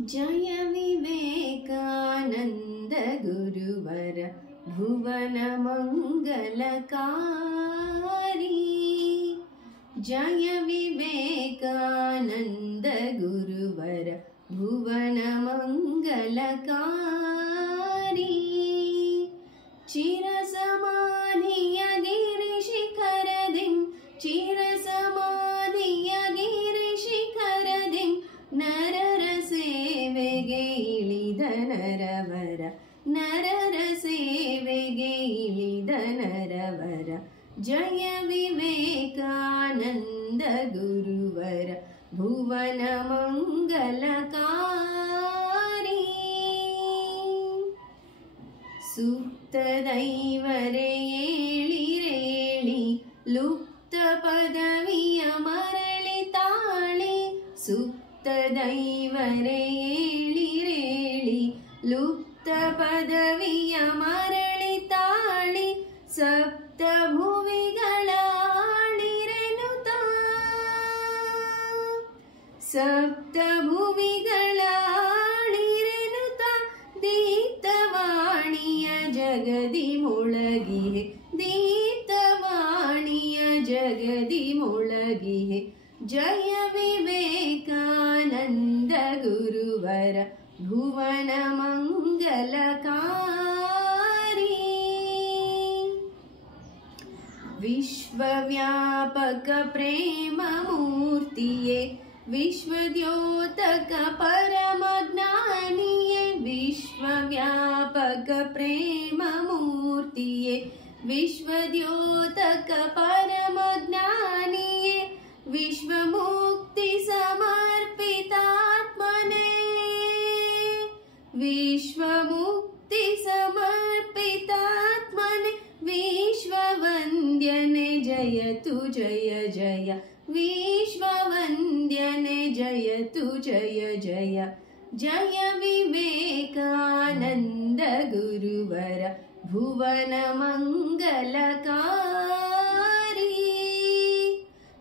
जय विवेकानंद गुरुवर भुवन मंगलकारी। जय विवेकानंद गुरुवर भुवन मंगलकारी। चिरसमाधिय गिरिशिखरदिं चिरसमाधिय गिरिशिखरदिं नरर सेवेगे इಳಿದ ನರವರ नरर सेवेगे इಳಿದ नरवर। जय विवेकानंद गुरुवर भुवन मंगलकारी। सुप्त दैवरे ಏಳಿರೇಳಿ लुप्त पदविಯ ಮರಳಿ ತಾಳಿ। सुप्त दैवरे ಏಳಿರೇಳಿ लुप्त पदविಯ ಮರಳಿ ತಾಳಿ। सप्त भुविಗಳ ಆಳಿರೆನುತ सप्त भुविಗಳ ಆಳಿರೆನುತ ದೀಪ್ತವಾಣಿಯ ಜಗದಿ ಮೊಳಗಿಹೆ ದೀಪ್ತವಾಣಿಯ ಜಗದಿ ಮೊಳಗಿಹೆ। जय विवेकानंद गुरुवर भुवन मंगलकारी। विश्वव्यापक प्रेम मूर्तिये विश्वद्योतक परम ज्ञानिये। विश्वव्यापक प्रेम मूर्तिये विश्वद्योतक परम ज्ञानिये। विश्वमुक्ति समर्पितात्मने विश्वमुक्ति समर्पितात्मने। विश्ववन्द्यने जयतु जय जय विश्ववन्द्यने जयतु जय जय। जय विवेकानंद गुरुवर भुवन मंगलकारी।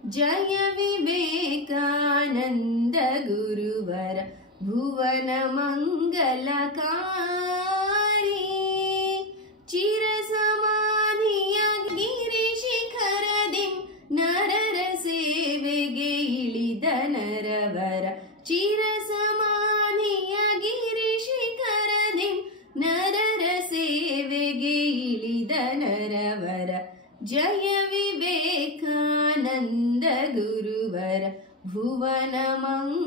जय विवेकानंद गुरुवर भुवन मंगलकारी। चिरसमाधिय गिरिशिखरदिं नरर सेवेगे इಳಿದ ನರವರ। चिरसमाधिय गिरिशिखरदिं नरर सेवेगे इಳಿದ नरवर। जय विवेकानंद गुरुवर भुवन मंगलकारी।